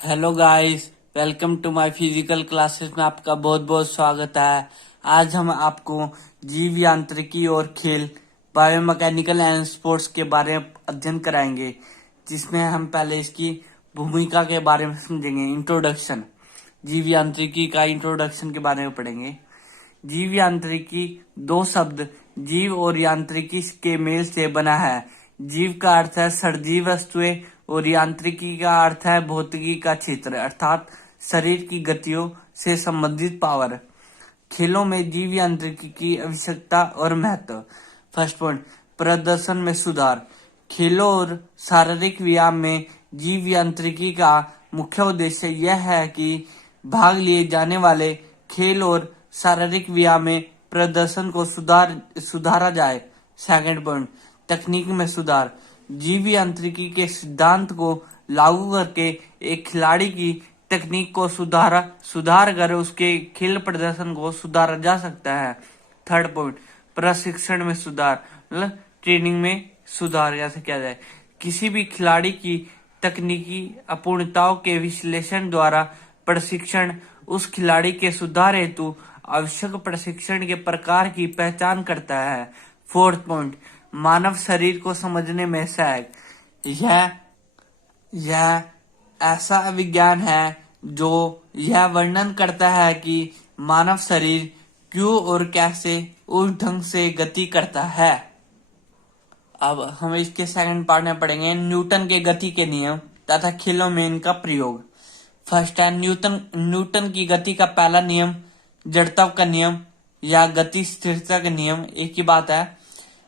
Hello guys, welcome to my physical classes में आपका बहुत बहुत स्वागत है। आज हम आपको जीव यांत्रिकी और खेल बायोमैकेनिकल एंड स्पोर्ट्स के बारे में अध्ययन कराएंगे, जिसमें हम पहले इसकी भूमिका के बारे में समझेंगे। इंट्रोडक्शन, जीव यांत्रिकी का इंट्रोडक्शन के बारे में पढ़ेंगे। जीव यांत्रिकी दो शब्द जीव और यांत्रिकी के मेल से बना है। जीव का अर्थ है सजीव वस्तुएं और यांत्रिकी का अर्थ है भौतिकी का क्षेत्र, अर्थात शरीर की गतियों से संबंधित पावर। खेलों में जीव यांत्रिकी की आवश्यकता और महत्व। फर्स्ट पॉइंट, प्रदर्शन में सुधार। खेलों और शारीरिक व्यायाम में जीव यांत्रिकी का मुख्य उद्देश्य यह है कि भाग लिए जाने वाले खेल और शारीरिक व्यायाम में प्रदर्शन को सुधारा जाए। सेकंड पॉइंट, तकनीक में सुधार। जीव यांत्रिकी के सिद्धांत को लागू करके एक खिलाड़ी की तकनीक को सुधार कर उसके खेल प्रदर्शन को सुधारा जा सकता है। थर्ड पॉइंट, प्रशिक्षण में सुधार, मतलब ट्रेनिंग में सुधार कैसे किया जाए। किसी भी खिलाड़ी की तकनीकी अपूर्णताओं के विश्लेषण द्वारा प्रशिक्षण उस खिलाड़ी के सुधार हेतु आवश्यक प्रशिक्षण के प्रकार की पहचान करता है। फोर्थ पॉइंट, मानव शरीर को समझने में सहायक। यह ऐसा विज्ञान है जो यह वर्णन करता है कि मानव शरीर क्यों और कैसे उस ढंग से गति करता है। अब हम इसके सेकंड पार्ट में पढ़ेंगे न्यूटन के गति के नियम तथा खेलों में इनका प्रयोग। फर्स्ट है न्यूटन की गति का पहला नियम जड़त्व का नियम या गति स्थिरता का नियम। एक ही बात है।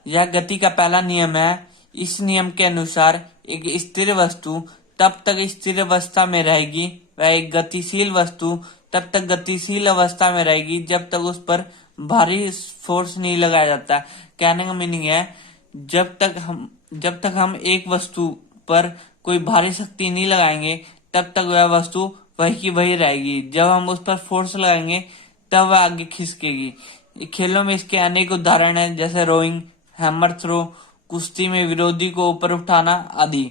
यह गति का पहला नियम है। इस नियम के अनुसार एक स्थिर वस्तु तब तक स्थिर अवस्था में रहेगी व एक गतिशील वस्तु तब तक गतिशील अवस्था में रहेगी जब तक उस पर भारी फोर्स नहीं लगाया जाता। कहने का मीनिंग है जब तक हम एक वस्तु पर कोई भारी शक्ति नहीं लगाएंगे तब तक वह वस्तु वही की वही रहेगी। जब हम उस पर फोर्स लगाएंगे तब वह आगे खिसकेगी। खेलों में इसके अनेक उदाहरण हैं, जैसे रोइंग, हैमर थ्रो, कुश्ती में विरोधी को ऊपर उठाना आदि।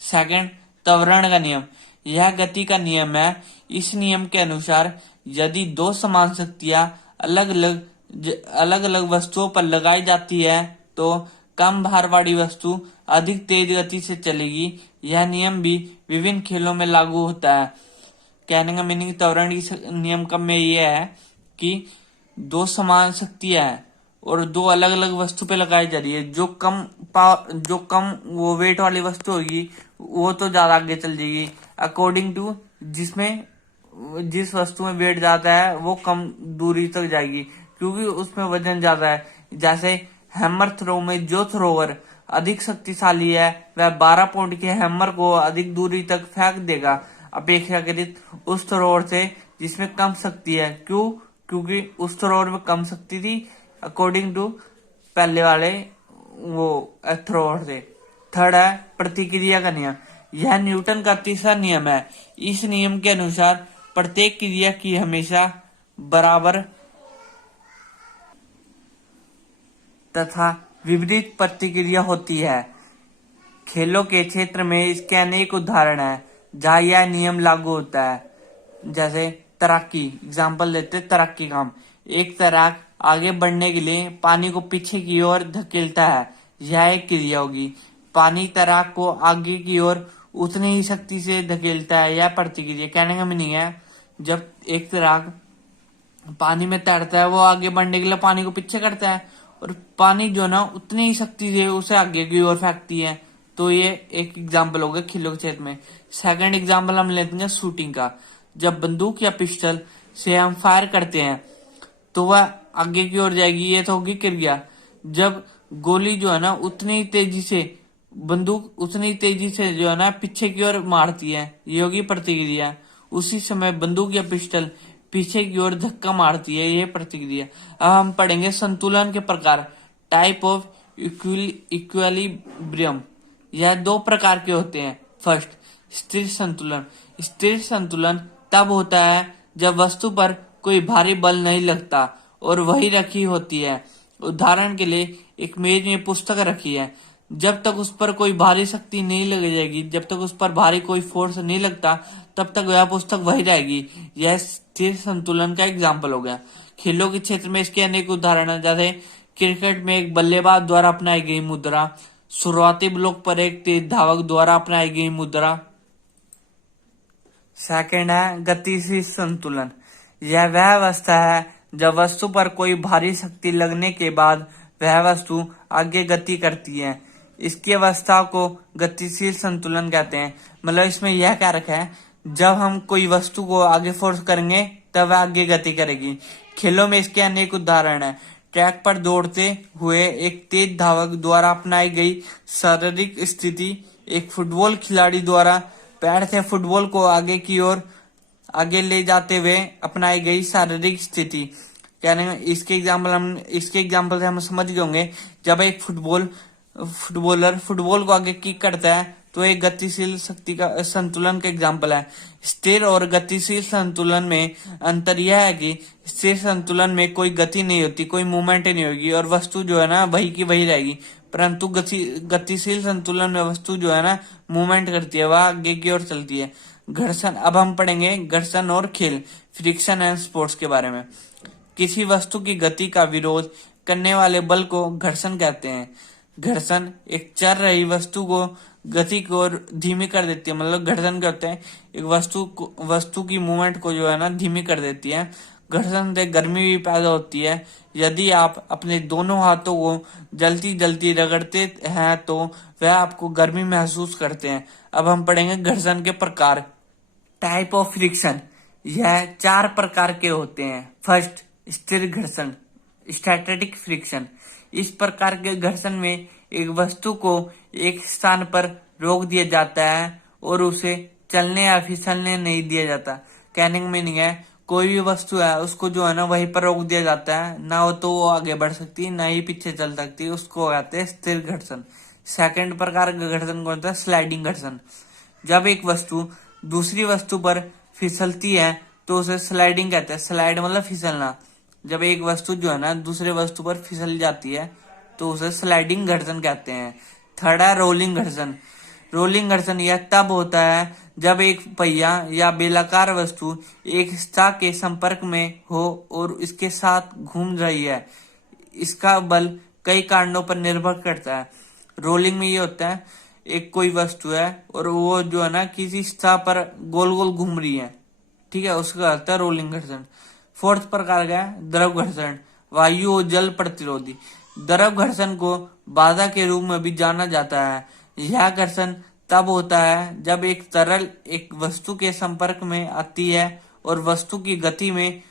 सेकंड, त्वरण का नियम। यह गति का नियम है। इस नियम के अनुसार यदि दो समान शक्तियां अलग अलग वस्तुओं पर लगाई जाती है तो कम भार वाली वस्तु अधिक तेज गति से चलेगी। यह नियम भी विभिन्न खेलों में लागू होता है। कहने का मीनिंग त्वरण की नियम का में यह है कि दो समान शक्तियां हैं और दो अलग अलग वस्तु पे लगाई जा रही है। जो कम वो वेट वाली वस्तु होगी वो तो ज्यादा आगे चल जाएगी, अकॉर्डिंग टू जिस वस्तु में वेट ज्यादा है वो कम दूरी तक जाएगी क्योंकि उसमें वजन ज्यादा है। जैसे हैमर थ्रो में जो थ्रोवर अधिक शक्तिशाली है वह 12 पाउंड के हैमर को अधिक दूरी तक फेंक देगा अपेक्षाकृत उस थ्रोवर से जिसमें कम शक्ति है। क्योंकि उस थ्रोवर में कम शक्ति थी अकॉर्डिंग टू पहले वाले वो थ्रोवर से। थर्ड है प्रतिक्रिया का नियम। यह न्यूटन का तीसरा नियम है। इस नियम के अनुसार प्रत्येक क्रिया की हमेशा बराबर तथा विपरीत प्रतिक्रिया होती है। खेलों के क्षेत्र में इसके अनेक उदाहरण हैं जहाँ यह नियम लागू होता है। जैसे तैराकी, एग्जाम्पल लेते तैराकी काम। एक तैराक आगे बढ़ने के लिए पानी को पीछे की ओर धकेलता है, यह एक क्रिया होगी। पानी तैराक को आगे की ओर उतनी ही शक्ति से धकेलता है, यह प्रतिक्रिया। कहने का मीनिंग है जब एक तैराक पानी में तैरता है वो आगे बढ़ने के लिए पानी को पीछे करता है और पानी जो ना उतनी ही शक्ति से उसे आगे की ओर फेंकती है। तो ये एक एग्जाम्पल हो गया खेलों के क्षेत्र में। सेकंड एग्जाम्पल हम लेते हैं शूटिंग का। जब बंदूक या पिस्टल से हम फायर करते हैं तो वह आगे की ओर जाएगी, ये तो होगी क्रिया। जब गोली जो है ना बंदूक उतनी तेजी से जो है ना पीछे की ओर मारती है, ये होगी प्रतिक्रिया। उसी समय बंदूक या पिस्टल पीछे की ओर धक्का मारती है, ये प्रतिक्रिया। अब हम पढ़ेंगे संतुलन के प्रकार, टाइप ऑफ इक्विलिब्रियम। यह दो प्रकार के होते हैं। फर्स्ट, स्थिर संतुलन। स्थिर संतुलन तब होता है जब वस्तु पर कोई भारी बल नहीं लगता और वही रखी होती है। उदाहरण के लिए एक मेज में पुस्तक रखी है, जब तक उस पर कोई भारी शक्ति नहीं लग जाएगी, जब तक उस पर भारी कोई फोर्स नहीं लगता, तब तक वह पुस्तक वही रहेगी। यह स्थिर संतुलन का एग्जाम्पल हो गया। खेलों के क्षेत्र में इसके अनेक उदाहरण हैं, जैसे क्रिकेट में एक बल्लेबाज द्वारा अपनाई गई मुद्रा, शुरुआती ब्लॉक पर एक तेज धावक द्वारा अपनाई गई मुद्रा। सेकंड है गतिशील संतुलन। यह वह अवस्था है जब वस्तु पर कोई भारी शक्ति लगने के बाद वह वस्तु आगे गति करती है। इसकी अवस्था को गतिशील संतुलन कहते हैं। मतलब इसमें यह क्या रखा है, जब हम कोई वस्तु को आगे फोर्स करेंगे तब वह आगे गति करेगी। खेलों में इसके अनेक उदाहरण है। ट्रैक पर दौड़ते हुए एक तेज धावक द्वारा अपनाई गई शारीरिक स्थिति, एक फुटबॉल खिलाड़ी द्वारा पैर से फुटबॉल को आगे की ओर आगे ले जाते हुए अपनाई गई शारीरिक स्थिति। यानी इसके एग्जाम्पल से हम समझ गए होंगे, जब एक फुटबॉलर फुटबॉल को आगे किक करता है तो एक गतिशील शक्ति का संतुलन का एग्जाम्पल है। स्थिर और गतिशील संतुलन में अंतर यह है कि स्थिर संतुलन में कोई गति नहीं होती, कोई मूवमेंट नहीं होगी और वस्तु जो है ना वही की वही रहेगी। परंतु गतिशील संतुलन में वस्तु जो है ना मूवमेंट करती है, वह आगे की ओर चलती है। घर्षण, अब हम पढ़ेंगे घर्षण और खेल, फ्रिक्शन एंड स्पोर्ट्स के बारे में। किसी वस्तु की गति का विरोध करने वाले बल को घर्षण कहते हैं। घर्षण एक चल रही वस्तु को गति को धीमी कर देती है। मतलब घर्षण करते हैं एक वस्तु की मूवमेंट को जो है ना धीमी कर देती है। घर्षण से गर्मी भी पैदा होती है। यदि आप अपने दोनों हाथों को जल्दी जल्दी रगड़ते हैं तो वह आपको गर्मी महसूस करते हैं। अब हम पढ़ेंगे घर्षण के प्रकार। टाइप ऑफ फ्रिक्शन, यह 4 प्रकार के होते हैं। फर्स्ट, स्थिर घर्षण, स्टैटिक फ्रिक्शन। इस प्रकार के घर्षण में एक वस्तु को एक स्थान पर रोक दिया जाता है और उसे चलने या फिसलने नहीं दिया जाता। कहने का मीनिंग है, कोई भी वस्तु है उसको जो है ना वहीं पर रोक दिया जाता है, ना हो तो वो आगे बढ़ सकती है ना ही पीछे चल सकती है, उसको कहते हैं स्थिर घर्षण। सेकंड प्रकार का घर्षण कौन सा? स्लाइडिंग घर्षण। जब एक वस्तु दूसरी वस्तु पर फिसलती है तो उसे स्लाइडिंग कहते हैं। स्लाइड मतलब फिसलना। जब एक वस्तु जो है ना दूसरे वस्तु पर फिसल जाती है तो उसे स्लाइडिंग घर्षण कहते हैं। थर्ड है रोलिंग घर्षण। रोलिंग घर्षण यह तब होता है जब एक पहिया या बेलाकार वस्तु एक सतह के संपर्क में हो और इसके साथ घूम रही है। इसका बल कई कारणों पर निर्भर करता है। रोलिंग में ये होता है, एक कोई वस्तु है और वो जो है ना किसी सतह पर गोल गोल घूम रही है, ठीक है, उसका होता है रोलिंग घर्षण। फोर्थ प्रकार का है द्रव घर्षण, वायु और जल प्रतिरोधी। द्रव घर्षण को बाधा के रूप में भी जाना जाता है। यह घर्षण तब होता है जब एक तरल एक वस्तु के संपर्क में आती है और वस्तु की गति में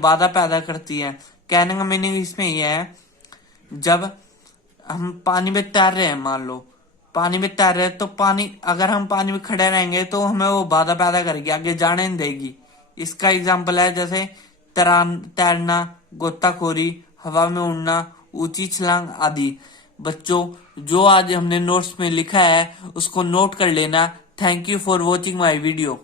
बाधा पैदा करती है। कहने का मीनिंग इसमें यह है, जब हम पानी में तैर रहे हैं, मान लो पानी में तैर रहे हैं तो अगर हम पानी में खड़े रहेंगे तो हमें वो बाधा पैदा करेगी, आगे जाने नहीं देगी। इसका एग्जाम्पल है जैसे तैरना, गोताखोरी, हवा में उड़ना, ऊंची छलांग आदि। बच्चों, जो आज हमने नोट्स में लिखा है उसको नोट कर लेना। Thank you for watching my video.